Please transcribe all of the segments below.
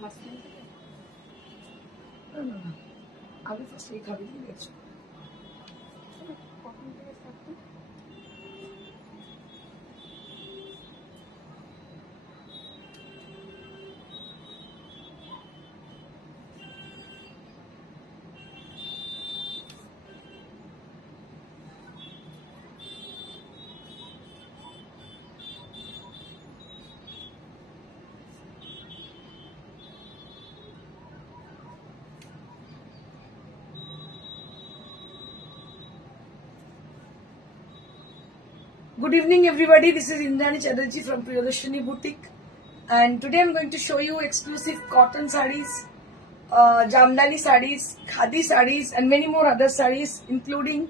না না না, আমি ফার্স্ট এই খাবি দিয়ে গেছি। Good evening everybody, this is Indrani Chatterjee from Priyadarshini Boutique, and today I'm going to show you exclusive cotton sarees, Jamdani sarees, Khadi sarees and many more other sarees including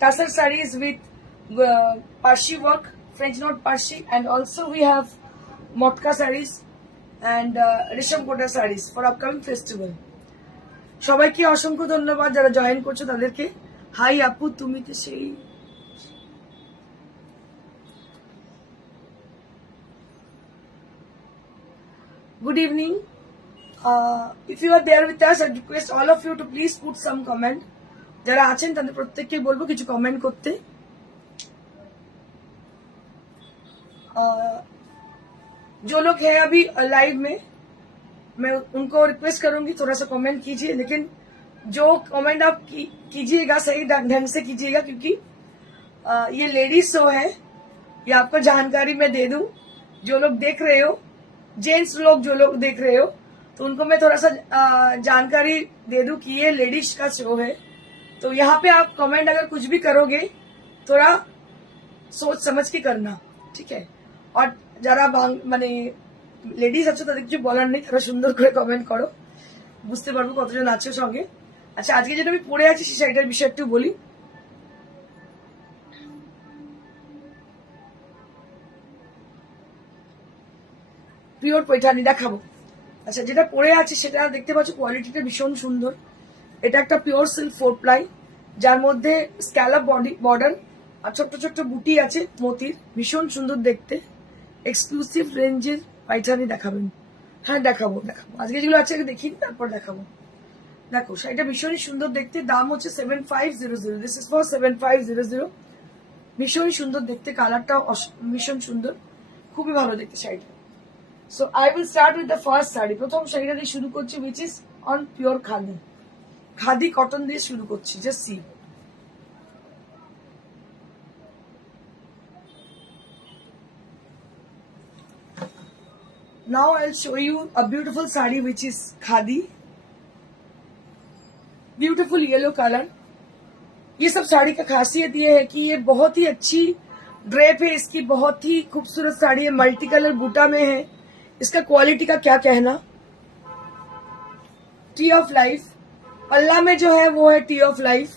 tassar sarees with Parshi work, French knot Parshi, and also we have Motka sarees and Risham Kota sarees for upcoming festival. সবাইকে অসংখ্য ধন্যবাদ যারা join করছো তাদেরকে। High আপু, তুমি তো সেই good evening. If you are there with us, I request all of you to please put some comment. যারা আছেন তাদের প্রত্যেককে বলবো কিছু কমেন্ট করতে। जो लोग हैं अभी लाइव में, मैं उनको रिक्वेस्ट करूंगी थोड़ा सा कमेंट कीजिए, लेकिन जो कमेंट आप कीजिएगा सही ढंग से कीजिएगा, क्योंकि ये लेडीज शो है। ये आपको जानकारी मैं दे दूं, जो लोग देख रहे हो, जेंट्स लोग जो लोग देख रहे हो, तो उनको मैं थोड़ा सा जानकारी दे दूं कि ये लेडीज का शो है। तो यहाँ पे आप कमेंट अगर कुछ भी करोगे थोड़ा सोच समझ के करना, ठीक है। और যারা মানে লেডিস আছো তাদের কিছু বলার নেই, তারা সুন্দর করে কমেন্ট করো, বুঝতে পারবো কতজন আছো সঙ্গে। আচ্ছা, আজকে যেটা আমি পড়ে আছি সেই শাড়িটার বিষয়ে একটু বলি। পিওর পৈঠানি দেখাবো। আচ্ছা, যেটা পরে আছে সেটা দেখতে পাচ্ছ কোয়ালিটিটা ভীষণ সুন্দর। এটা একটা পিওর সিল্ক 4 প্লাই, যার মধ্যে স্ক্যালপ বর্ডার আর ছোট্ট ছোট্ট বুটি আছে মতির, ভীষণ সুন্দর দেখতে। এক্সক্লুসিভ রেঞ্জের পাইঠানি দেখাবেন? হ্যাঁ দেখাবো দেখাবো, আজকে যেগুলো আছে দেখি তারপর দেখাবো। দেখো শাড়িটা ভীষণই সুন্দর দেখতে, দাম হচ্ছে 7500। This is for 7500। ভীষণই সুন্দর দেখতে, কালারটা ভীষণ সুন্দর, খুবই ভালো দেখতে শাড়িটা। So I will start with the first sari. প্রথম শাড়িটা দিয়ে শুরু করছি, which is on pure khadi, khadi cotton দিয়ে শুরু করছি। Just see. Now I'll show you a beautiful sari which is khadi, beautiful yellow color। ये सब साड़ी का खासियत ये है कि ये बहुत ही अच्छी ड्रेप है, इसकी बहुत ही खूबसूरत साड़ी है, मल्टी कलर बूटा में है। इसका क्वालिटी का क्या कहना, टी ऑफ लाइफ। पल्ला में जो है वो है टी ऑफ लाइफ।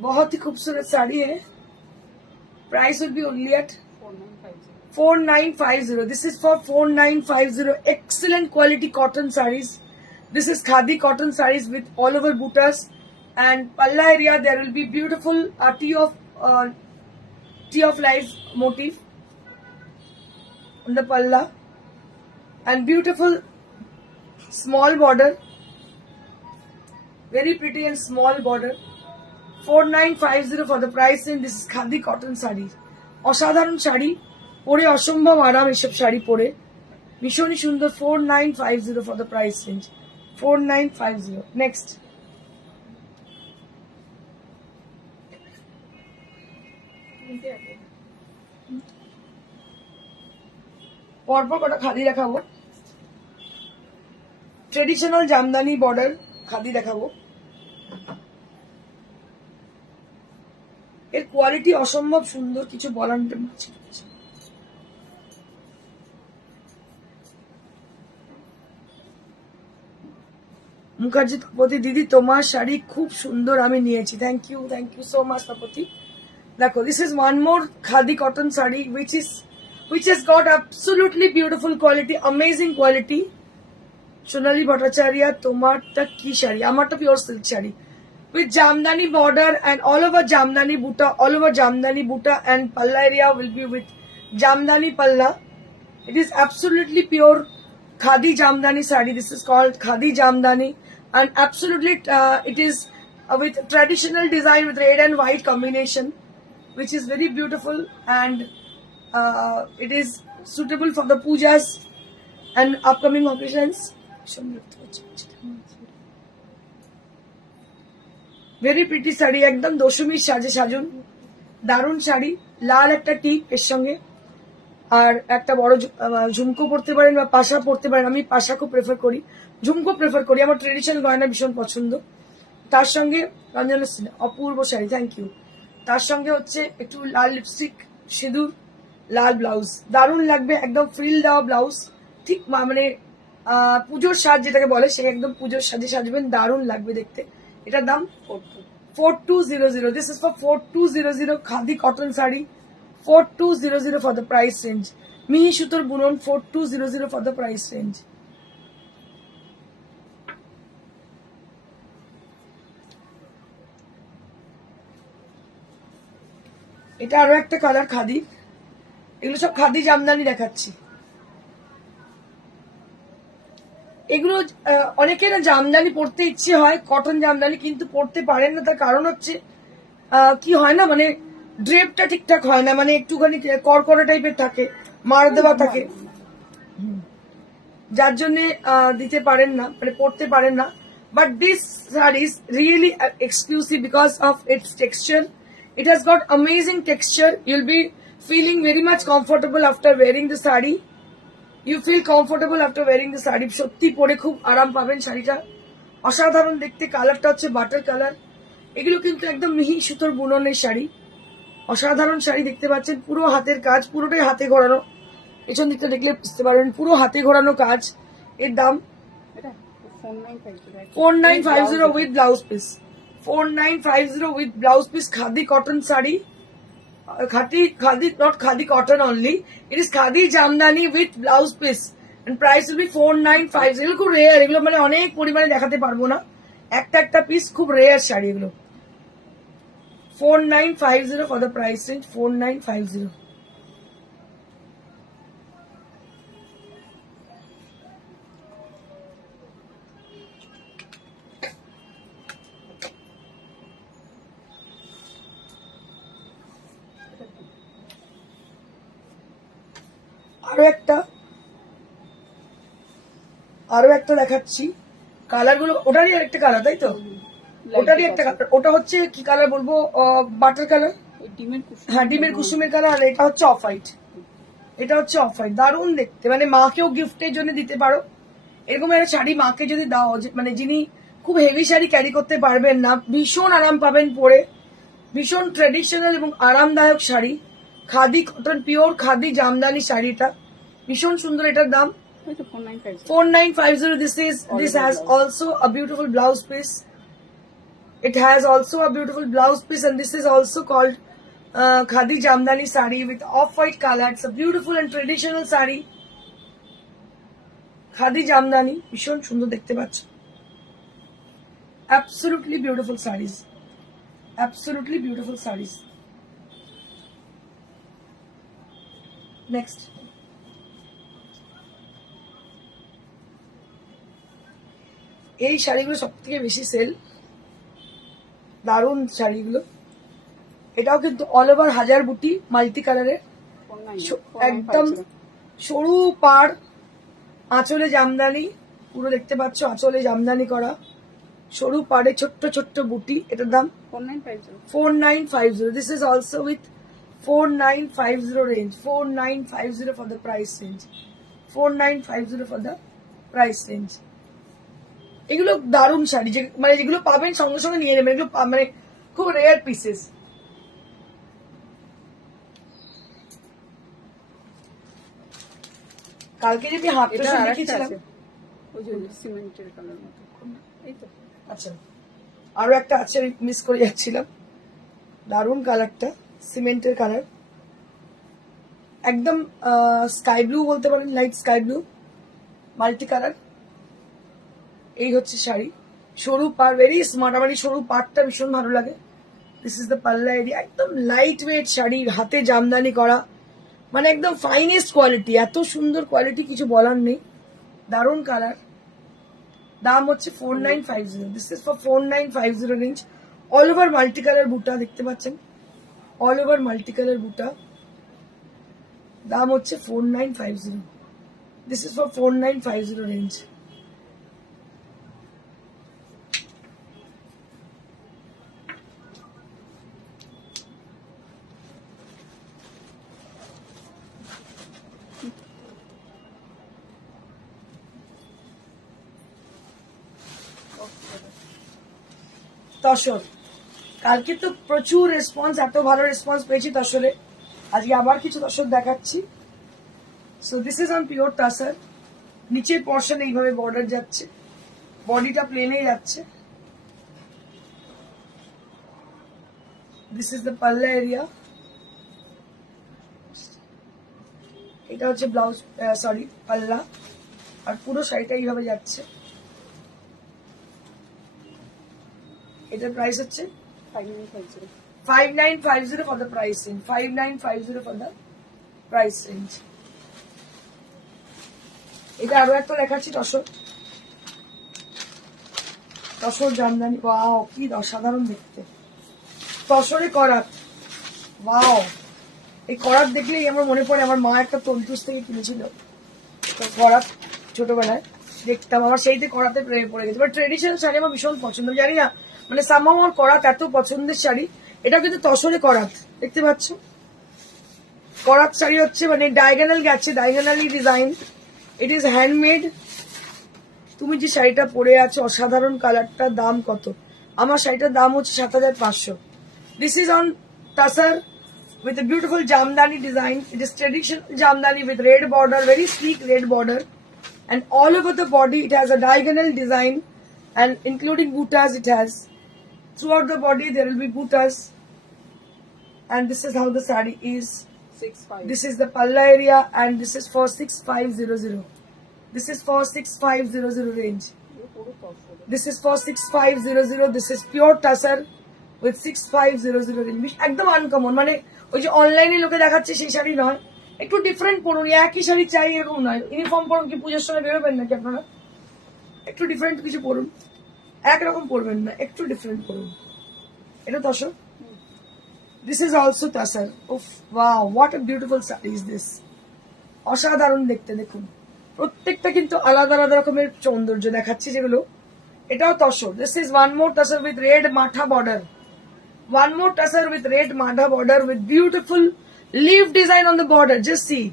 बहुत ही खूबसूरत साड़ी है। Price will be only at 4950। This is for 4950। Excellent quality cotton saris. This is khadi cotton saris with all over butas, and palla area there will be beautiful tea of life motif on the palla, and beautiful small border, very pretty and small border। 4950 for the price range। This is khadi cotton sari, অসাধারণ শাড়ি, পরে অসম্ভব আরাম এসব শাড়ি পরে, ভীষণই সুন্দর। 4950 for the price range, 4950। Next পরপর কটা খাদি দেখাবো। ট্রেডিশনাল জামদানি বর্ডার খাদি দেখাবো। এর কোয়ালিটি অসম্ভব সুন্দর, কিছু বলার নেই। মুখার্জি তপতি দিদি, তোমার শাড়ি খুব সুন্দর, আমি নিয়েছি। Thank you so much Tapati. দেখো, this is one more khadi cotton sari which has got absolutely beautiful quality, amazing quality। Sonali Bhattacharya, তোমারটা কি শাড়ি? আমারটা pure silk sari with Jamdani border and all over Jamdani buta and palla area will be with Jamdani palla. It is absolutely pure Khadi Jamdani sari. This is called Khadi Jamdani, and absolutely it is with traditional design with red and white combination, which is very beautiful, and it is suitable for the pujas and upcoming occasions. Very pretty sari, একদম দশমীর সাজে সাজুন, দারুণ শাড়ি। লাল একটা টিপ এর সঙ্গে, আর একটা বড় ঝুমকো পরতে পারেন বা পাশা পরতে পারেন। আমি পাশা খুব প্রেফার করি, ঝুমকো প্রেফার করি, আমার ট্রেডিশনাল গয়না ভীষণ পছন্দ। তার সঙ্গে রঞ্জনা সিনহা, অপূর্ব শাড়ি, থ্যাংক ইউ। তার সঙ্গে হচ্ছে একটু লাল লিপস্টিক, সিঁদুর, লাল ব্লাউজ, দারুণ লাগবে, একদম ফ্রিল দেওয়া ব্লাউজ, ঠিক মানে পুজোর সাজ যেটাকে বলে, সে একদম পুজোর সাজে সাজবেন, দারুণ লাগবে দেখতে। এটার দাম 4200। This is for 4200 khadi cotton saree, 4200 for the price range. Mihi সুতোর বুনন 4200 for the price range. এটা আরো একটা কালার খাদি, এগুলো সব খাদি জামদানি দেখাচ্ছি। এগুলো অনেকের জামদানি পরতে ইচ্ছে হয়, কটন জামদানি, কিন্তু পরতে পারেন না। তার কারণ হচ্ছে কি হয় না, মানে ড্রেপটা ঠিকঠাক হয় না, মানে একটুখানি করকরা টাইপের থাকে, মার দেওয়া থাকে, যার জন্য দিতে পারেন না, মানে পরতে পারেন না। But this sari is really exclusive because of its texture. It has got amazing texture. You'll be feeling very much comfortable after wearing the saree. You feel comfortable after wearing the saree. সত্যি পরে খুব আরাম পাবেন শাড়িটা, অসাধারণ দেখতে। কালারটা হচ্ছে বাটার কালার। এগুলো কিন্তু একদম মিহি সুতোর বুননের শাড়ি, অসাধারণ শাড়ি দেখতে পাচ্ছেন। পুরো হাতের কাজ, পুরোটাই হাতে ঘোরানো, পেছন দিকটা দেখলে বুঝতে পারবেন, পুরো হাতে ঘোরানো কাজ। এর দাম 4950 with blouse piece. 4950 with blouse piece. Khadi cotton saree. Khadi, not khadi cotton only. It is khadi jamdani with blouse piece. And price will be 4950. এগুলো খুব রেয়ার, এগুলো মানে অনেক পরিমাণে দেখাতে পারবো না, একটা একটা পিস খুব রেয়ার শাড়ি এগুলো। 4950 for the price range. 4950. আরো একটা দেখাচ্ছি, কালার গুলো ওটারই আরেকটা কালার, তাই তো? ওটারই একটা কালার, ওটা হচ্ছে কি কালার বলবো, বাটার কালার, হ্যাঁ ডিমের কুসুমের কালার। আর এটা হচ্ছে অফ হোয়াইট, এটা হচ্ছে অফ হোয়াইট, দারুণ দেখতে, মানে মাকেও গিফটের জন্য দিতে পারো। এরকম একটা শাড়ি মাকে যদি দাও, মানে যিনি খুব হেভি শাড়ি ক্যারি করতে পারবেন না, ভীষণ আরাম পাবেন পরে, ভীষণ ট্রেডিশনাল এবং আরামদায়ক শাড়ি। খাদি কটন, পিওর খাদি জামদানি শাড়িটা ভীষণ সুন্দর। এটার দাম 4950. This has also a beautiful blouse piece. It has also a beautiful blouse piece, and this is also called khadi jamdani sari with off-white color. It's a beautiful and traditional sari. Khadi jamdani, ভীষণ সুন্দর দেখতে পাচ্ছ। Absolutely beautiful sarees. Absolutely beautiful sarees. Next. এই শাড়িগুলো সব থেকে বেশি sell, দারুণ শাড়িগুলো। এটাও কিন্তু অল ওভার হাজার বুটি, মাল্টি কালারের, একদম সরু পাড়, আঁচলে জামদানি, পুরো দেখতে পাচ্ছ আঁচলে জামদানি করা, সরু পাড়ে ছোট্ট ছোট্ট বুটি। এটার দাম 4950. This is also with 4950 range. 4950 for the price range. 4950 for the price range. এগুলো দারুণ শাড়ি, মানে যেগুলো পাবেন সঙ্গে সঙ্গে নিয়ে নেবেন, এগুলো মানে খুব রেয়ার পিসেস। কালকে যদি হাত দেখিয়েছিলাম, আচ্ছা আরো একটা আছে, আমি মিস করে যাচ্ছিলাম, দারুণ কালারটা, সিমেন্টের কালার, একদম স্কাই ব্লু বলতে পারেন, light sky blue, multi colour. এই হচ্ছে শাড়ি, সরু পার, ভেরি স্মার্ট। আমার এই সরু পারটা ভীষণ ভালো লাগে। দিস ইজ দ্য পাল্লা এরিয়া। একদম লাইট ওয়েট শাড়ি, হাতে জামদানি করা, মানে একদম ফাইনেস্ট কোয়ালিটি। এত সুন্দর কোয়ালিটি, কিছু বলার নেই। দারুণ কালার। দাম হচ্ছে 4950। This is for 4950 range. All over multi colour বুটা দেখতে পাচ্ছেন, অল ওভার মাল্টি কালার বুটা। দাম হচ্ছে 4950। This is for 4950 range. Tussar, কালকে তো প্রচুর রেসপন্স, এত ভালো রেসপন্স পেয়েছি তসরে। আজকে আবার কিছু তসর দেখাচ্ছি। So this is on pure tussar. নিচের পোর্শন এইভাবে বর্ডার যাচ্ছে, বডিটা প্লেনে যাচ্ছে। দিস ইজ দ্য পাল্লা এরিয়া। এটা হচ্ছে ব্লাউজ, সরি পাল্লা। আর পুরো শাড়িটা এইভাবে যাচ্ছে। এটার প্রাইস হচ্ছে 5950 for the price range. 5950 for the price range. এটা আরো একটা দেখাচ্ছি তসর। তসর জামদানি, ওয়াও কি অসাধারণ দেখতে। তসরে করাত, ওয়াও। এই করাত দেখলেই আমার মনে পড়ে আমার মা একটা তন্তুস থেকে কিনেছিল। তো করাত ছোটবেলায় দেখতাম, আমার সেইতে করাতে প্রেমে পড়ে গেছে। বাট ট্রেডিশনাল শাড়ি আমার ভীষণ পছন্দ, জানি না মানে সামহাও আমার করাত এত পছন্দের শাড়ি। এটা কিন্তু তসরে করাত, দেখতে পাচ্ছ। করাত শাড়ি হচ্ছে মানে ডায়াগোনাল গেছে, diagonally design. It is handmade. তুমি যে শাড়িটা পরে আছো, অসাধারণ কালারটা। দাম কত? আমার শাড়িটার দাম হচ্ছে 7500। This is on tussar with a beautiful jamdani design. It is traditional jamdani with red border, very sleek red border, and all over the body it has a diagonal design, and including buttas it has. Throughout the body there will be buttas, and this is how the sari is. 65. This is the palla area, and this is for 6500. This is for 6500 range. This is for 6500. This is pure tussar with 6500 range. একদম uncommon, মানে ওই যে অনলাইনে লোকে দেখাচ্ছে সেই শাড়ি নয়, একটু ডিফারেন্ট পরুন। একই শাড়ি চাই এরকম নয়। ইউনিফর্ম পরুন, কি পুজোর সময় বেরোবেন নাকি আপনারা? একটু ডিফারেন্ট কিছু পরুন, একরকম পরবেন না, একটু ডিফারেন্ট পরুন। এটা তসর। This is also তাসার। উফ wow, what a beautiful sari is this. অসাধারণ দেখতে। দেখুন প্রত্যেকটা কিন্তু আলাদা আলাদা রকমের সৌন্দর্য দেখাচ্ছি যেগুলো। এটাও tussar. This is one more তাসার with red মাঠা border. One more tussar with red madha border with beautiful leaf design on the border. Just see.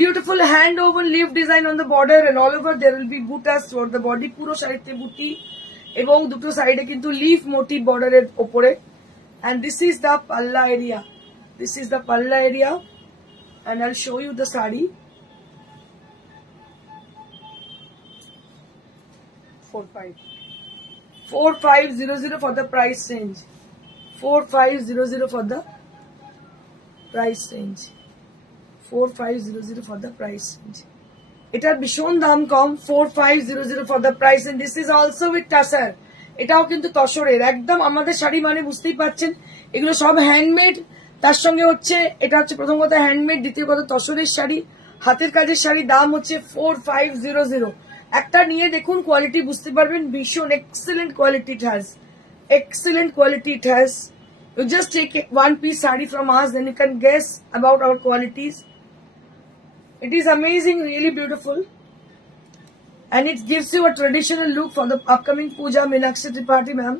Beautiful hand woven leaf design on the border, and all over there will be buttas throughout the body. Puro সাইডে বুটি এবং দুটো সাইডে কিন্তু leaf motif border এর উপরে. And this is the palla area. This is the palla area, and I'll show you the sari. 4500 for the price range. 4500 for the price range. 4500 for the price range. এটার ভীষণ দাম কম। 4500 for the price, and this is also with tassar. এটাও কিন্তু তসরের একদম। আমাদের শাড়ি মানে বুঝতেই পাচ্ছেন এগুলো সব হ্যান্ডমেড। তার সঙ্গে হচ্ছে এটা হচ্ছে প্রথম কথা হ্যান্ডমেড, দ্বিতীয় কথা তসরের শাড়ি, হাতের কাজের শাড়ি। দাম হচ্ছে 4500। একটা নিয়ে দেখুন, কোয়ালিটি বুঝতে পারবেন। ভীষণ excellent quality it has. Excellent quality it has. You just take one piece sari from us, then you can guess about our qualities. It is amazing, really beautiful, and it gives you a traditional look for the upcoming Puja Meenakshi Tripathi ma'am.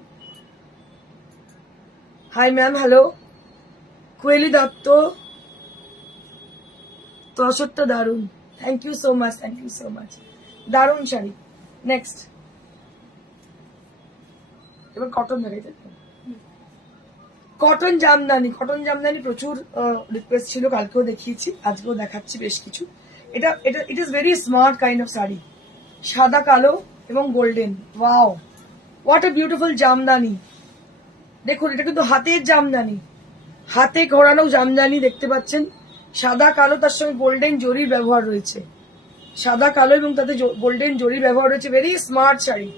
Hi ma'am, hello. Kweli Datto. Toshotta darun. Thank you so much. Thank you so much. Darun shari. Next. এবার cotton দেখাইতে। Cotton Jamdani, cotton Jamdani প্রচুর request ছিল, কালকেও দেখিয়েছি, আজকেও দেখাচ্ছি বেশ কিছু। এটা এটা it is very smart kind of sari. সাদা কালো এবং golden. Wow, what a beautiful Jamdani. দেখুন এটা কিন্তু হাতের জামদানি, হাতে ঘোরানো জামদানি দেখতে পাচ্ছেন। সাদা কালো, তার সঙ্গে গোল্ডেন জরির ব্যবহার রয়েছে। সাদা কালো এবং তাতে গোল্ডেন জরির ব্যবহার রয়েছে। Very smart sari.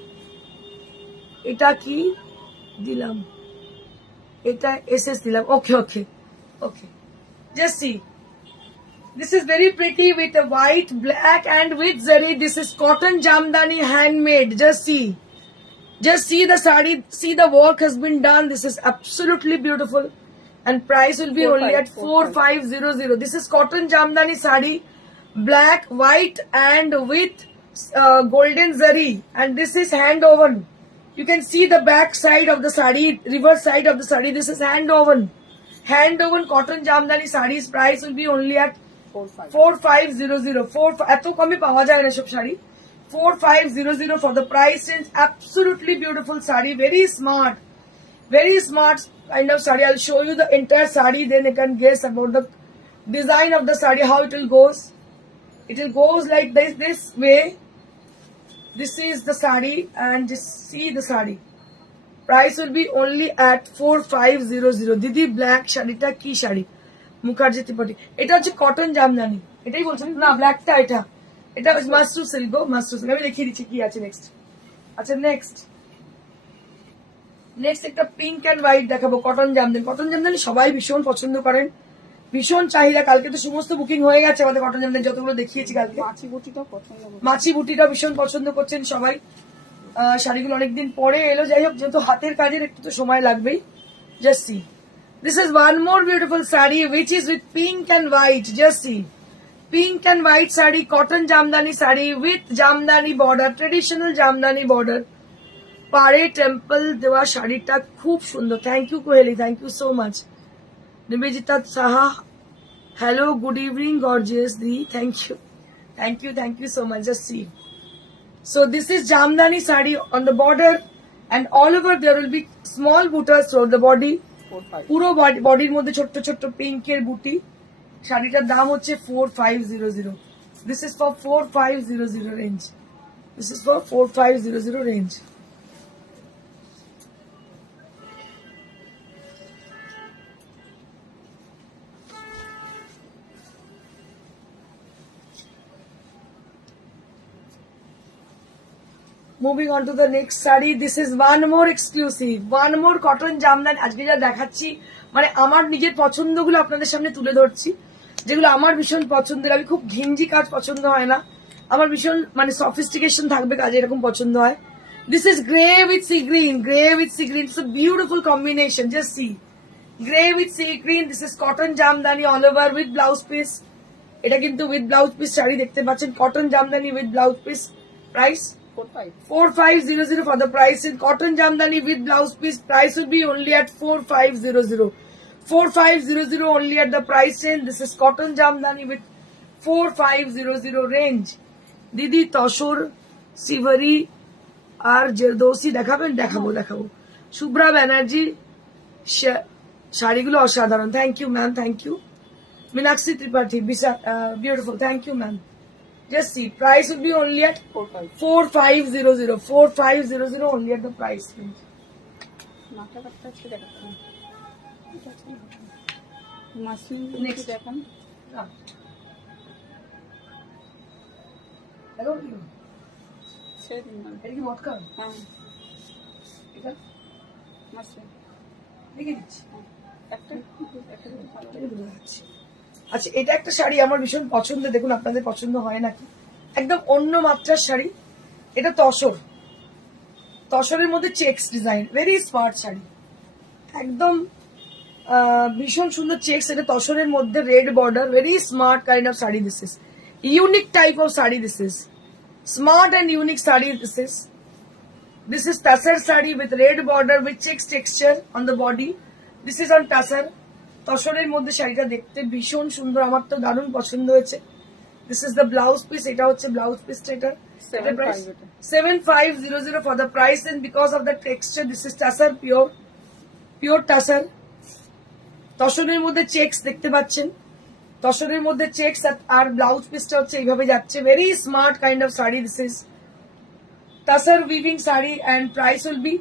এটা কি দিলাম, এটা এসএস দিলাম। Okay okay okay, just see, this is very pretty with a white, black and with zari. This is cotton jamdani handmade. Just see the sari, see the work has been done. This is absolutely beautiful, and price will be only at 4500. This is cotton jamdani sari, black, white and with golden zari, and this is hand woven. You can see the back side of the sari, reverse side of the sari. This is hand woven cotton jamdani sarees. Price will be only at 4500. এত কমে পাওয়া যায় না সব sari. 4500 for the price range. Absolutely beautiful sari, very smart kind of sari. I'll show you the entire sari, then you can guess about the design of the sari, how it will goes. It will goes like this way. This is the sari, and just see the sari. Price will be only at 4500. দিদি black শাড়িটা কি শাড়ি? মুখার্জি ত্রিপাঠী। এটা হচ্ছে cotton Jamdani, এটাই বলছেন না? ব্ল্যাকটা এটা মাশরু সিল্ক, আমি দেখিয়ে দিচ্ছি কি আছে নেক্সট। আচ্ছা নেক্সট একটা পিঙ্ক এন্ড হোয়াইট দেখাবো, কটন জামদানি সবাই ভীষণ পছন্দ করেন, ভীষণ চাহিদা। কালকে তো সমস্ত বুকিং হয়ে গেছে আমাদের কটন জামদানি, যতগুলো দেখিয়েছি কালকে। মাছি বুটিটা ভীষণ পছন্দ করছেন সবাই। শাড়িগুলো অনেকদিন পরে এলো, যাই হোক যেহেতু হাতের কাজের একটু তো সময় লাগবেই। Just see, this is one more beautiful sari which is with pink and white. Just see, pink and white sari, cotton jamdani sari with jamdani border, traditional jamdani border. পারে টেম্পল দেওয়া শাড়িটা খুব সুন্দর। Thank you Koheli, thank you so much. Nibedita Saha, hello, good evening gorgeous di, thank you so much. Just see, so this is jamdani sari on the border, and all over there will be small butas throughout the body. পুরো বডির মধ্যে ছোট্ট ছোট্ট পিঙ্কের বুটি। শাড়িটার দাম হচ্ছে 4500। This is for 4500 range. This is for 4500 range. Moving on to the next saree, this is one more exclusive, one more cotton Jamdani. আজকে যা দেখাচ্ছি মানে আমার নিজের পছন্দগুলো আপনাদের সামনে তুলে ধরছি, যেগুলো আমার ভীষণ পছন্দের। আমি খুব ঘিঞ্জি কাজ পছন্দ হয় না, আমার ভীষণ মানে সফিস্টিকেশন থাকবে কাজে, এরকম পছন্দ হয়। This is grey with sea green, it's a beautiful combination. Just see, gray with sea green. This is cotton Jamdani all over with blouse piece. এটা কিন্তু উইথ ব্লাউজ পিস শাড়ি দেখতে পাচ্ছেন, cotton Jamdani with blouse piece. Price 4500 for the price in cotton jamdani with blouse piece. Price will be only at 4500. 4500 only at the price range. This is cotton jamdani with 4500 range. Didi tussar সিভারি আর জেরদৌসি দেখাবেন? দেখাবো। শুভ্রা ব্যানার্জি, শাড়িগুলো অসাধারণ। Thank you ma'am, thank you. Meenakshi Tripathi, beautiful, thank you ma'am. Just see, price will be only at 4500. 4500 only at the price range. Next. Hello, you. What color? আচ্ছা, এটা একটা শাড়ি আমার ভীষণ পছন্দ, দেখুন আপনাদের পছন্দ হয় নাকি। একদম অন্য মাত্রার শাড়ি, এটা তসরের মধ্যে checks design, very smart sari, একদম ভীষণ সুন্দর চেক্স। এটা তসরের মধ্যে red border, very smart kind of sari. This is unique type of sari, this is smart and unique sari. This is tussar sari with red border with checks texture on the body. This is on tussar. তসরের মধ্যে শাড়িটা দেখতে ভীষণ সুন্দর, আমার তো দারুণ পছন্দ হয়েছে। This is the blouse piece, এটা হচ্ছে ব্লাউজ পিসটা। এটা 7500 for the price, and because of the texture, this is tassar, pure tassar. তসরের মধ্যে চেক্স দেখতে পাচ্ছেন, তসরের মধ্যে চেক্স আর ব্লাউজ পিসটা হচ্ছে এইভাবে যাচ্ছে। Very smart kind of sari. This is tassar weaving sari, and price will be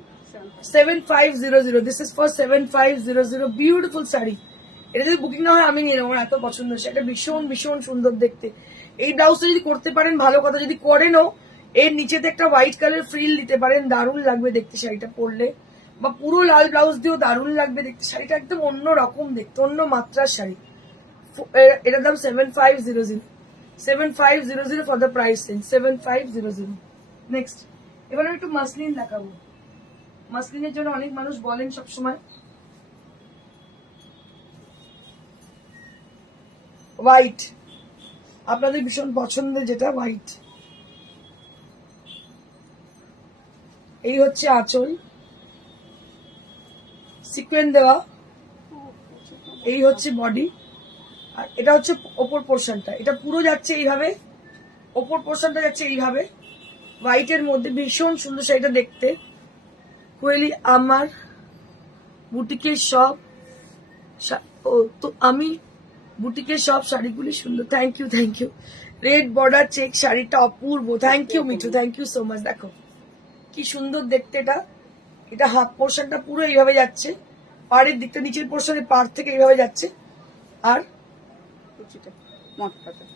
7500. This is for 7500. Beautiful sari. এটা যদি বুকিং না হয় আমি নিয়ে নেবো, এত পছন্দ হচ্ছে। এটা ভীষণ সুন্দর দেখতে। এই ব্লাউজটা যদি করতে পারেন ভালো কথা, যদি করেনও এর নিচেতে একটা হোয়াইট কালার ফ্রিল দিতে পারেন, দারুণ লাগবে দেখতে শাড়িটা পরলে, বা পুরো লাল ব্লাউজ দিয়েও দারুণ লাগবে দেখতে। শাড়িটা একদম অন্য রকম দেখতে, অন্য মাত্রার শাড়ি। এটার দাম 7500, 7500 for the price range, 7500। Next, এবার আমি একটু মাসলিন দেখাবো। মাসলিনের জন্য অনেক মানুষ বলেন সবসময়। হোয়াইট আপনাদের ভীষণ পছন্দের, যেটা হোয়াইট। এই হচ্ছে আঁচল, সিকোয়েন্স দেওয়া। এই হচ্ছে বডি, আর এটা হচ্ছে ওপর পোর্শনটা। এটা পুরো যাচ্ছে এইভাবে, ওপর পোর্শনটা যাচ্ছে এইভাবে হোয়াইটের মধ্যে। ভীষণ সুন্দর শাড়িটা দেখতে। কোয়েলি আমার বুটিকের সব, তো আমি বুটিকের সব শাড়িগুলি সুন্দর। Thank you, thank you. Red border check শাড়িটা অপূর্ব। Thank you Mithu, thank you so much. দেখো কি সুন্দর দেখতে এটা। এটা হাফ পোর্শনটা পুরো এইভাবে যাচ্ছে, পাড়ের দিকটা নিচের পোর্শনের পাড় থেকে এইভাবে যাচ্ছে, আর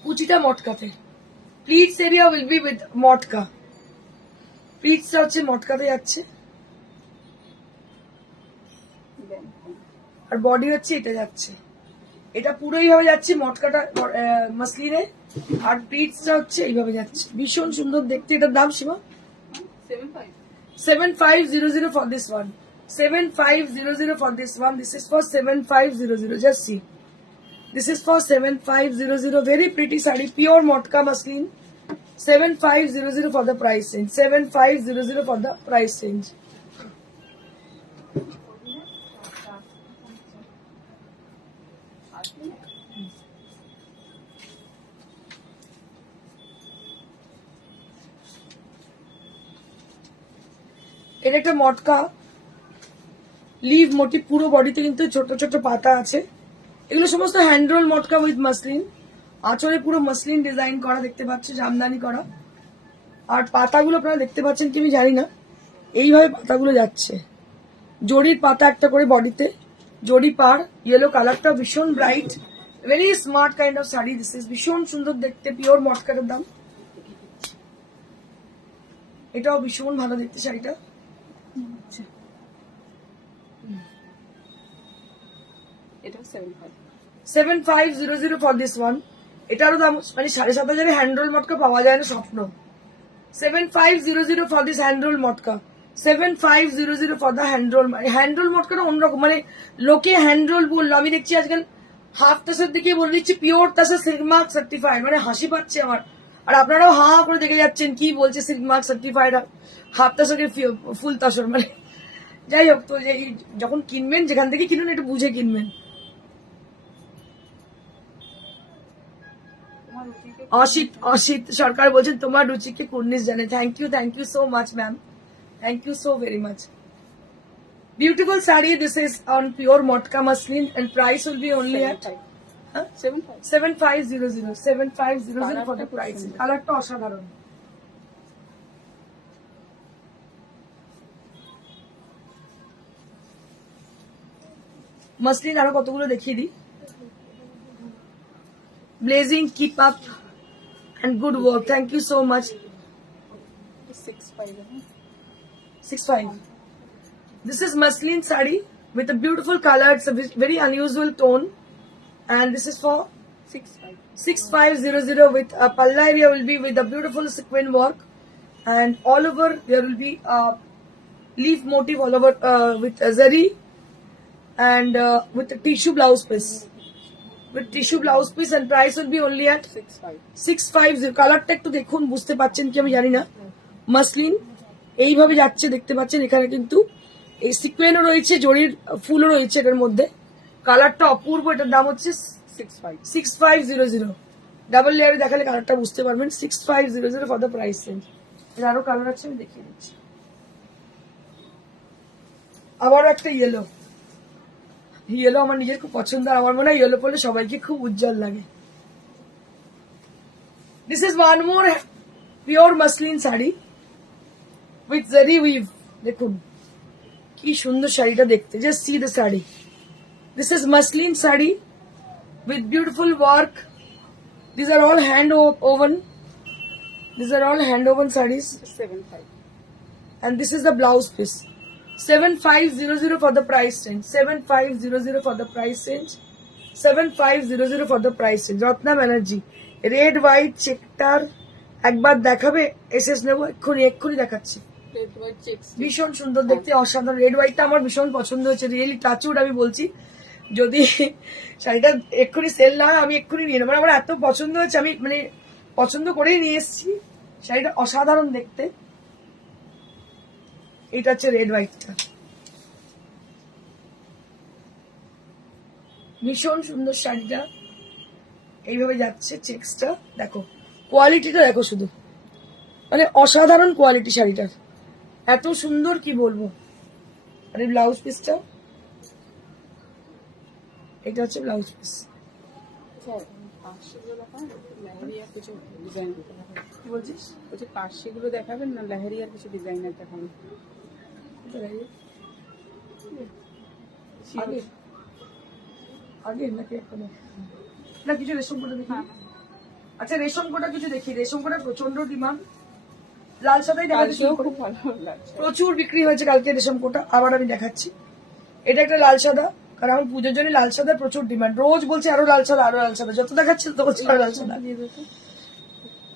কুচিটা মটকাতে। Pleats area will be with matka. প্লিটসটা হচ্ছে মটকাতে যাচ্ছে, আর বডি হচ্ছে এটা যাচ্ছে। এটা পুরো এইভাবে যাচ্ছে মটকাটা মাসলিনে, আর প্লিটসটা হচ্ছে এইভাবে যাচ্ছে। ভীষণ সুন্দর দেখতে। এটার দাম সীমা 7500 for this one. 7500 for this one. This is for 7500. Just see. This is for 7500. Very pretty sari, pure motka muslin. 7500 for the price range. 7500 for the price range. এটা একটা মটকা লিভ মোটিভ, পুরো বডিতে কিন্তু ছোট ছোট পাতা আছে। এগুলো সমস্ত hand role matka with muslin. আঁচলে পুরো মাসলিন ডিজাইন করা দেখতে পাচ্ছ, জামদানি করা। আর পাতাগুলো আপনারা দেখতে পাচ্ছেন কি আমি জানি না, এইভাবে পাতাগুলো যাচ্ছে। জড়ির পাতা একটা করে বডিতে, জড়ি পাড়। ইয়েলো কালারটা ভীষণ bright, very smart kind of sari. This is ভীষণ সুন্দর দেখতে, পিওর মটকার দাম। এটাও ভীষণ ভালো দেখতে শাড়িটা। 7500 for this one. এটারও দাম মানে 7500 হ্যান্ড রোল মটকা পাওয়া যায় না, স্বপ্ন। 7500 for this hand roll matka. 7500 for the hand roll। Hand roll মটকাটা অন্যরকম, মানে লোকে হ্যান্ড রোল বললো, আমি দেখছি আজকাল হাফ তাসের দিকে বলে দিচ্ছি পিওর তাসা সিল্ক মার্ক সার্টিফাইড। মানে হাসি পাচ্ছে আমার, আর আপনারাও হা করে দেখে যাচ্ছেন কি বলছে সিল্ক মার্ক সার্টিফাইড, হাফ তাসকে ফুল তাসর। মানে যাই হোক, তো যখন কিনবেন যেখান থেকে কিনুন একটু বুঝে কিনবেন। অসিত সরকার বলছেন তোমার রুচিকে কুর্নিশ জানে। Thank you so much ma'am, thank you so very much. Beautiful sari, this is on pure matka muslin and price will be only at 7500 7500 for the price। কালারটা অসাধারণ। মাসলিন আরো কতগুলো দেখিয়ে দিই। Blazing, keep up and good work. Thank you so much. 65. This is muslin sari with a beautiful color. It's a very unusual tone, and this is for 6500 with a palla area will be with a beautiful sequin work, and all over there will be a leaf motif all over with a zari, and with a tissue blouse piece. With tissue blouse piece, and price will be only at 650। কালারটা একটু দেখুন, বুঝতে পাচ্ছেন কি আমি জানি না। Muslin এইভাবে যাচ্ছে দেখতে পাচ্ছেন। এখানে কিন্তু এই সিকোয়েনও রয়েছে, জরির ফুলও রয়েছে এটার মধ্যে। কালারটা অপূর্ব। এটার দাম হচ্ছে 6500। ডাবল লেয়ারে দেখালে কালারটা বুঝতে পারবেন। 6500 ফর দ্য প্রাইস রেঞ্জ। এর আরো কালার আছে, আমি দেখিয়ে দিচ্ছি। আবারও একটা ইয়েলো। ইয়েলো আমার নিজের খুব পছন্দ, আর আমার মনে হয় ইয়েলো পরলে সবাইকে খুব উজ্জ্বল লাগে। This is one more pure muslin sari with zari weave. দেখুন কি সুন্দর শাড়িটা দেখতে, just see the sari. This is muslin sari with beautiful work. This are all hand woven. These are all hand woven sarees. 7.5. And this is the blouse piece. 7500 for the price range. 7500 for the price range. 7500 for the price range. Ratna Banerjee red white চেকটার একবার দেখাবে SS নেব এক্ষুনি দেখাচ্ছি। Red white checks. ভীষণ সুন্দর দেখতে, অসাধারণ। রেড হোয়াইটটা আমার ভীষণ পছন্দ হয়েছে, রিয়েলি টাচউড আমি বলছি। যদি শাড়িটা এক্ষুনি সেল না হয় আমি এক্ষুনি নিয়ে নেবো, আমার এত পছন্দ হয়েছে, আমি মানে পছন্দ করেই নিয়ে এসেছি। শাড়িটা অসাধারণ দেখতে। এটা হচ্ছে রেড হোয়াইটটা, ভীষণ সুন্দর শাড়িটা। এইভাবে যাচ্ছে চেক্সটা, দেখো কোয়ালিটিটা দেখো শুধু, মানে অসাধারণ কোয়ালিটি শাড়িটার, এত সুন্দর কি বলবো। মানে ব্লাউজ পিসটা, এটা হচ্ছে ব্লাউজ পিস। পার্সিগুলো দেখাবেন, লেহেরিয়ার কিছু ডিজাইন দেখাবেন। কি বলছিস? বলছি পার্সিগুলো দেখাবেন না লেহেরিয়ার কিছু ডিজাইনের দেখাবেন। আগে আগে নাকি এখনো না কিছু রেশম কোটা দেখি। আচ্ছা রেশম কোটা কিছু দেখি, রেশম কোটা প্রচন্ড ডিমান্ড। লাল সাদাই দেখাচ্ছি, কালকেও খুব ভালো লাগছে। প্রচুর বিক্রি হয়েছে কালকে রেশম কোটা, আবার আমি দেখাচ্ছি। এটা একটা লাল সাদা, কারণ এখন পুজোর জন্য লাল সাদার প্রচুর ডিমান্ড, রোজ বলছে আরো লাল সাদা আরো লাল সাদা, যত দেখাচ্ছে তত বলছে আরো লাল সাদা।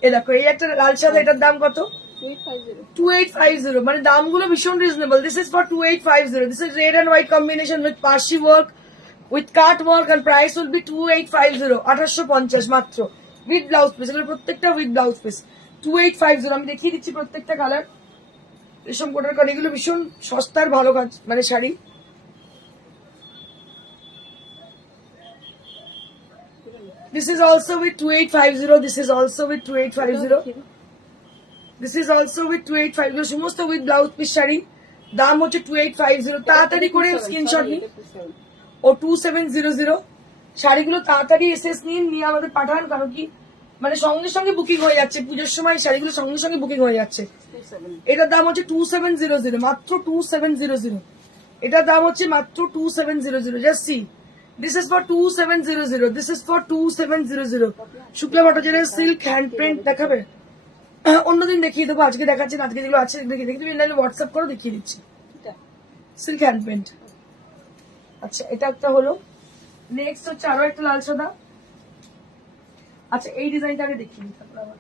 এ দেখো এই একটা লাল সাদা, এটার দাম কত? 2850. 2850, মানে দামগুলো ভীষণ reasonable. This is for 2850। This is red and white combination with Parsi work with cut work, and price will be 2850, 1850 মাত্র, উইথ ব্লাউজ পিস। এগুলো প্রত্যেকটা উইথ ব্লাউজ পিস। 2850, আমি দেখিয়ে দিচ্ছি প্রত্যেকটা কালার রেশম কোটার, কারণ এগুলো ভীষণ সস্তার ভালো কাজ মানে sari. This is also with 2850. This is also with 2850. This is also with 2850, সমস্ত উইথ ব্লাউজ পিস শাড়ি। দাম হচ্ছে 2850। তাড়াতাড়ি করে স্ক্রিনশট নিন। ও 2700 শাড়িগুলো তাড়াতাড়ি এসএস নিয়ে আমাদের পাঠান, কারণ কি মানে সঙ্গে সঙ্গে বুকিং হয়ে যাচ্ছে পুজোর সময়, শাড়িগুলো সঙ্গে সঙ্গে বুকিং হয়ে যাচ্ছে। এটার দাম হচ্ছে 2700, মাত্র 2700। এটার দাম হচ্ছে মাত্র 2700। Just see, this is for 2700, this is for 2700। Shukla ভট্টাচার্যের সিল্ক হ্যান্ড প্রিন্ট দেখাবে? অন্যদিন দেখিয়ে দেবো, আজকে দেখাচ্ছি না, আজকে যেগুলো আছে দেখিয়ে দেখি, তুমি হোয়াটসঅ্যাপ করো দেখিয়ে দিচ্ছি। Silk hand print. আচ্ছা এটা একটা হলো, নেক্সট হচ্ছে আরো একটা লাল সাদা। আচ্ছা এই ডিজাইনটা আগে দেখিয়ে দিই, তারপর আবার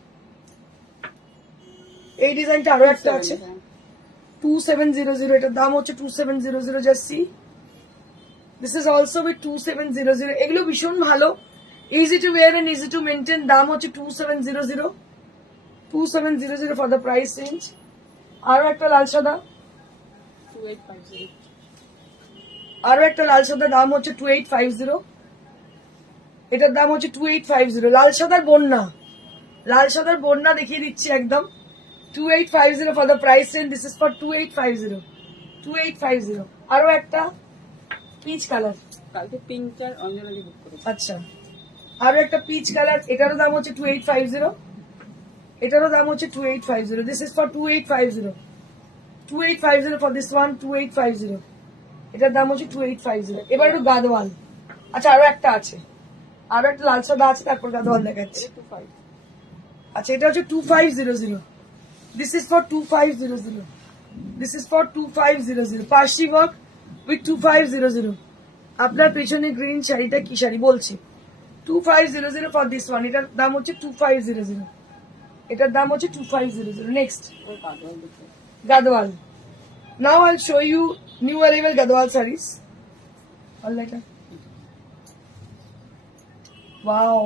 এই ডিজাইনটা আরো একটা আছে 2700, এটার দাম হচ্ছে 2700। Just see, this is also with 2700। এগুলো ভীষণ ভালো, easy to wear and easy to maintain. দাম হচ্ছে 2700, 2700 ফর দ্য প্রাইস রেঞ্জ। আরো একটা লাল সাদা, 2850. আরো একটা লাল সাদা, দাম হচ্ছে 2850। এটার দাম হচ্ছে 2850। লাল সাদার বন্যা, লাল সাদার বন্যা দেখিয়ে দিচ্ছি একদম। 2850 for the price range. This is for 2850, 2850। আরো একটা পিচ কালার, কালকে পিঙ্ক আর অঞ্জনাদি বুক করেছি। আচ্ছা আরো একটা পিচ কালার, এটারও দাম হচ্ছে 2850। এটারও দাম হচ্ছে 2850। This is for 2850, 2850 for this one, 2850। এটার দাম হচ্ছে 2850। এবার একটু গাদওয়াল। আচ্ছা আরো একটা আছে, আরো একটা লাল সাদা আছে, তারপর গাদওয়াল দেখাচ্ছি। 25. আচ্ছা এটা হচ্ছে 2500। This is for 2500, this is for 2500। Parsi work with 2500। আপনার পেছনে গ্রিন শাড়িটা কি শাড়ি বলছি? 2500 ফর দিস ওয়ান। এটার দাম হচ্ছে 2500, এটার দাম হচ্ছে 2500। নেক্সট ওর কাজল দেখো। Gadwal. Now I'll show you new arrival Gadwal saris. Wow,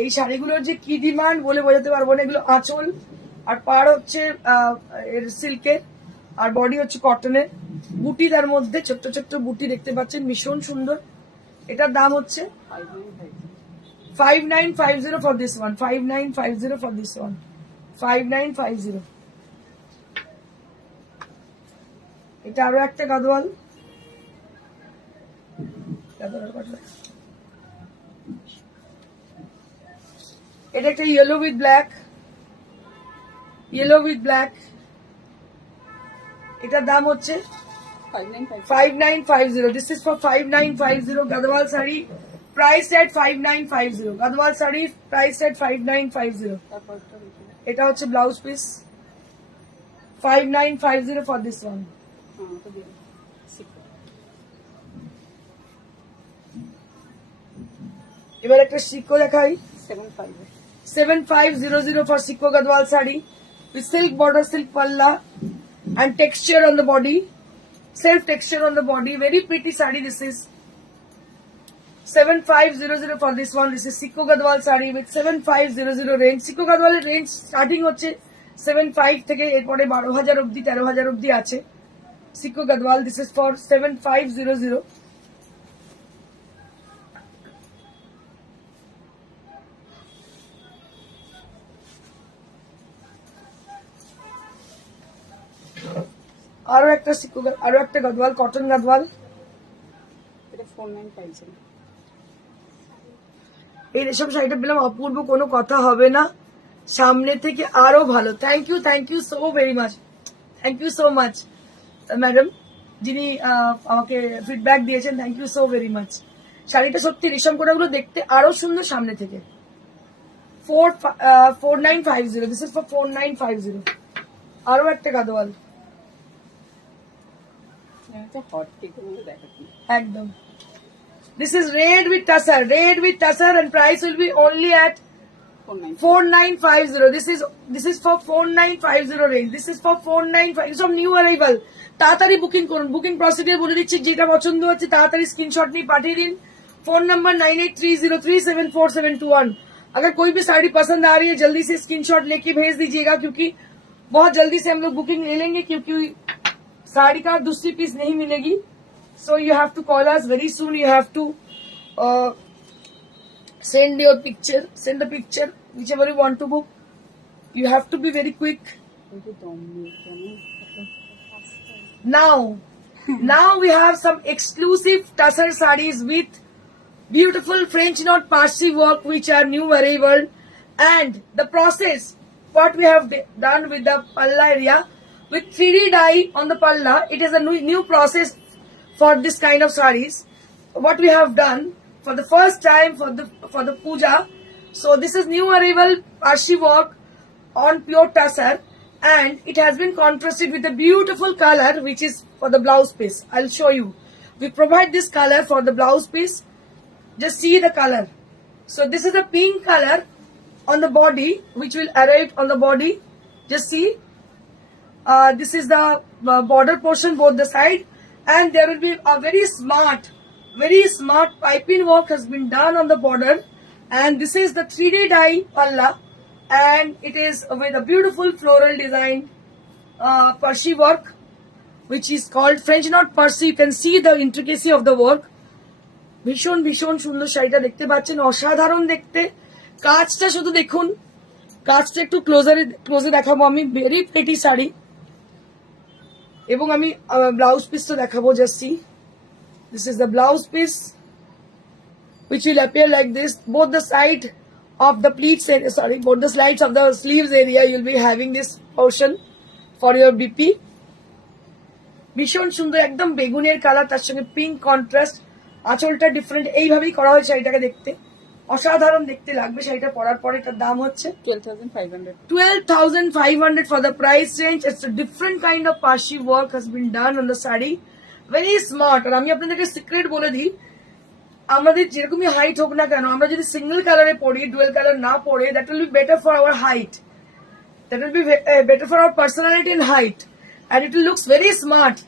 এই শাড়িগুলোর যে কি ডিমান্ড বলে বোঝাতে পারবো না। এগুলো আঁচল আর পাড় হচ্ছে সিল্কের, আর বডি হচ্ছে কটনের, বুটি তার মধ্যে ছোট্ট ছোট্ট বুটি দেখতে পাচ্ছেন, ভীষণ সুন্দর। এটার দাম হচ্ছে 5950 for this one, 5950 for this one, 5950। এটা আরো একটা গাদওয়াল, এটা একটা yellow with black, yellow with black. এটার দাম হচ্ছে 5950. 5950। This is for 5950 Gadwal sari, price at 5950 Gadwal sari price at 5950 তারপরটা দেখি। এটা হচ্ছে blouse piece 5950 for this one হ্যাঁ ওটা দিয়ে দাও। শিখো। এবার একটা সিকো দেখাই 7.5 7500 for Sikko Gadwal sari with silk border, silk palla and texture on the body, self texture on the body, very pretty sari this is 7500 for this one. This is Sikko Gadwal sari with 7500 range. Sikko Gadwal range starting হচ্ছে 75 থেকে এরপরে 12000 অবধি 13000 অবধি আছে Sikko Gadwal. This is for 7500. আরো একটা সিকো আরো একটা গদওয়াল কটন গদওয়াল এটা 4950 এই রেশম শাড়িটা পেলাম অপূর্ব, কোনো কথা হবে না, সামনে থেকে আরো ভালো। Thank you so very much, thank you so much madam যিনি আমাকে ফিডব্যাক দিয়েছেন, thank you so very much. শাড়িটা সত্যি রেশম কোটাগুলো দেখতে আরো সুন্দর সামনে থেকে 4950 দিস ইজ ফর 4950। আরো একটা গদওয়াল এটা হট কেক গুলো দেখাচ্ছি একদম। This is red with tussar and price will be only at 4950. This is for 4950 range. This is for 4950 some new arrival. তাড়াতাড়ি বুকিং করুন, বুকিং প্রসিডিউর বলে দিচ্ছি, যেটা পছন্দ হচ্ছে তাড়াতাড়ি স্ক্রিনশট নিয়ে পাঠিয়ে দিন। Phone number 9830374721। अगर कोई भी साड़ी पसंद आ रही है जल्दी से स्क्रीनशॉट लेके भेज दीजिएगा, क्योंकि बहुत जल्दी से हम लोग बुकिंग ले लेंगे, क्योंकि साड़ी का दूसरी पीस नहीं मिलेगी। So you have to call us very soon. You have to send the picture, whichever you want to book. You have to be very quick. কিন্তু দম নেই কেন Now we have some exclusive tussar sarees with beautiful French knot Parsi work, which are new arrival. And the process, what we have done with the palla area, with 3D dye on the palla, it is a new process for this kind of sarees. What we have done for the first time for the puja. So this is new arrival Parsi work on pure tussar, and it has been contrasted with a beautiful color which is for the blouse piece. I'll show you. We provide this color for the blouse piece. Just see the color. So this is a pink color on the body, which will arrive on the body. Just see. This is the border portion, both the side, and there will be a very smart piping work has been done on the border. And this is the 3D dye palla, and it is with a beautiful floral design Parsi work, which is called French knot Parsi. You can see the intricacy of the work. ভীষণ সুন্দর শাড়িটা দেখতে পাচ্ছেন, অসাধারণ দেখতে। কাজটা শুধু দেখুন, কাজটা একটু ক্লোজে দেখাবো আমি। ভেরি প্রিটি শাড়ি, এবং আমি ব্লাউজ পিসটা দেখাবো। Just see, this is the blouse piece, which will appear like this. Both the side of the pleats, both the sides of the sleeves area, you'll be having this portion for your BP. ভীষণ সুন্দর, একদম বেগুনের colour, তার সঙ্গে pink contrast. আঁচলটা different, এইভাবেই করা হয়েছে শাড়িটাকে দেখতে অসাধারণ দেখতে লাগবে। শাড়িটা পরার পরে এটার দাম হচ্ছে 12,500 for the price range. It's a different kind of Parsi work has been done on the saree, very smart. আর আমি আপনাদেরকে সিক্রেট বলে দিই, আমাদের যেরকমই হাইট হোক না কেন, আমরা যদি সিঙ্গেল কালারে পড়ি, ডুয়েল কালার না পড়ে, that will be better for our height, that will be better for our personality and height, and it will looks very smart.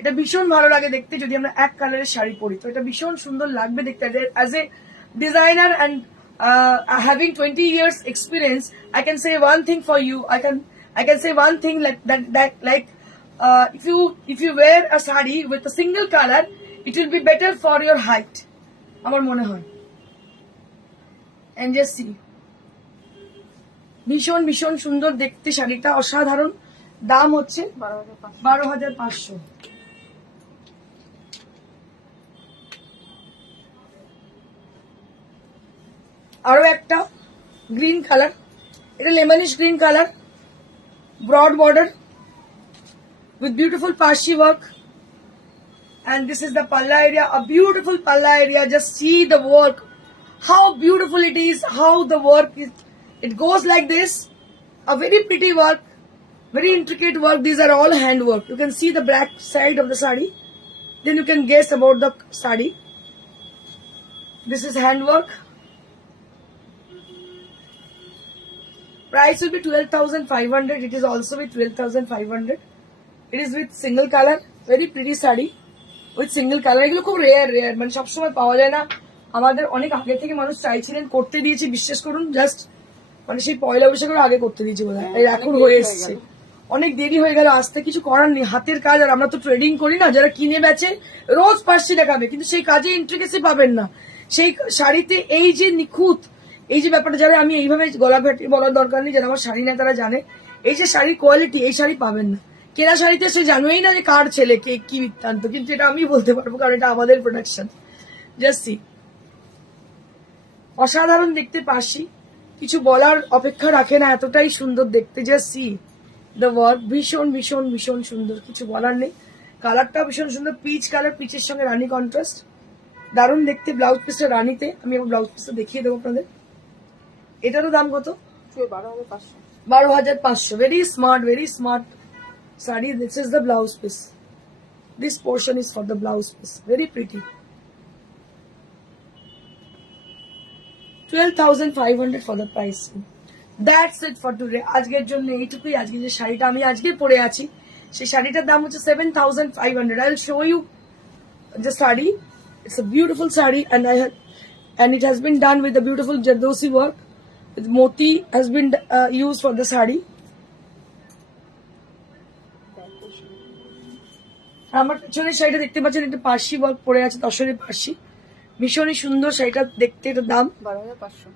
এটা ভীষণ ভালো লাগে দেখতে যদি আমরা এক কালারের শাড়ি পরি, তো এটা ভীষণ সুন্দর লাগবে দেখতে। As a designer and having 20 years experience, I can say one thing for you. I can say one thing like that like if you wear a sari with a single color, it will be better for your height. আমার মনে হয়। And just see, ভীষণ সুন্দর দেখতে শাড়িটা, অসাধারণ। দাম হচ্ছে 12,500। আরো একটা গ্রিন কালার, এটা lemonish green colour, broad border with beautiful Parsi work, And this is the palla area, a beautiful palla area. Just see the work, how beautiful it is, how the work is. It goes like this, a very pretty work, very intricate work. These are all hand work. You can see the black side of the sari. Then you can guess about the sari. This is hand work. Price will be 12,500. It is also with 12,500. It is with single color, very pretty sari with single color. এগুলো খুব rare মানে সবসময় পাওয়া যায় না। আমাদের অনেক আগে থেকে মানুষ চাইছিলেন, করতে দিয়েছি, বিশ্বাস করুন। জাস্ট মানে সেই পয়লা বৈশাখের আগে করতে দিয়েছি বোধ হয়, এখন হয়ে এসছে। অনেক দেরি হয়ে গেল, আসতে কিছু করার নেই, হাতের কাজ। আর আমরা তো ট্রেডিং করি না, যারা কিনে বেচে রোজ 500 দেখাবে, কিন্তু সেই কাজে ইন্ট্রিকেসি পাবেন না। সেই শাড়িতে এই যে নিখুঁত, এই যে ব্যাপারটা, যারা আমি এইভাবে গলা ফেটে বলার দরকার নেই, যারা আমার শাড়ি নেয় তারা জানে এই যে শাড়ির কোয়ালিটি, এই শাড়ি পাবেন না। কেনা শাড়িতে সে জানোই না যে কার ছেলে, কে কি বৃত্তান্ত, কিন্তু এটা আমি বলতে পারবো কারণ এটা আমাদের প্রোডাকশন। জাস্ট সি, অসাধারণ দেখতে পারছি, কিছু বলার অপেক্ষা রাখে না, এতটাই সুন্দর দেখতে। জাস্ট সি দ্য ওয়ার্ক, ভীষণ ভীষণ ভীষণ সুন্দর, কিছু বলার নেই। কালারটা ভীষণ সুন্দর, পিচ কালার, পিচের সঙ্গে রানী কন্ট্রাস্ট, দারুণ দেখতে। ব্লাউজ পিসটা রানীতে, আমি আমার ব্লাউজ পিসটা দেখিয়ে দেবো আপনাদের। এটারও দাম কত? 12,500। Very smart, very smart sari. This is the blouse piece, this portion is for the blouse piece, very pretty. 12,500 for the price. That's it for today. আজকের জন্য এইটুকুই। আজকে যে শাড়িটা আমি আজকে পরে আছি, সেই শাড়িটার দাম হচ্ছে 7,500. I will show you the saree. It's a beautiful saree, and it has been done with the beautiful Jardosi work. The moti has been used for the saree. আমার পিছনে শাড়িটা দেখতে পাচ্ছেন, একটা পার্সি ওয়ার্ক পরে আছে, তসরের পার্সি, ভীষণই সুন্দর শাড়িটা দেখতে। এটার দাম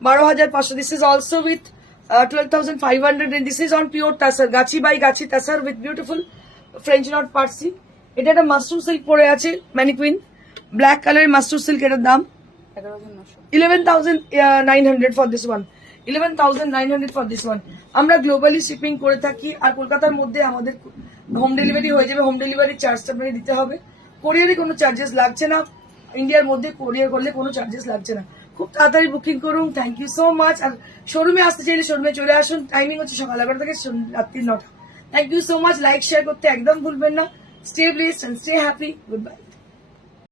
12,500. This is also with 12,500, and this is on pure tassar, গাছি বাই গাছি tassar with beautiful French knot Parsi. এটা একটা মাস্টার সিল্ক পরে আছে, ম্যানিকুইন ব্ল্যাক কালারের মাস্টার সিল্ক। এটার দাম 11,900 for this one. 11,900 for this one. আমরা গ্লোবালি শিপিং করে থাকি, আর কলকাতার মধ্যে আমাদের হোম ডেলিভারি হয়ে যাবে। হোম ডেলিভারি চার্জটা আপনাকে দিতে হবে, কোরিয়ারে কোনো চার্জেস লাগছে না। ইন্ডিয়ার মধ্যে কোরিয়ার করলে কোনো চার্জেস লাগছে না। খুব তাড়াতাড়ি বুকিং করুন। Thank you so much. আর শোরুমে আসতে চাইলে শোরুমে চলে আসুন। টাইমিং হচ্ছে সকাল 11 থেকে রাত্রি 9টা। Thank you so much. Like share করতে একদম ভুলবেন না। Stay blessed and stay happy. Good bye.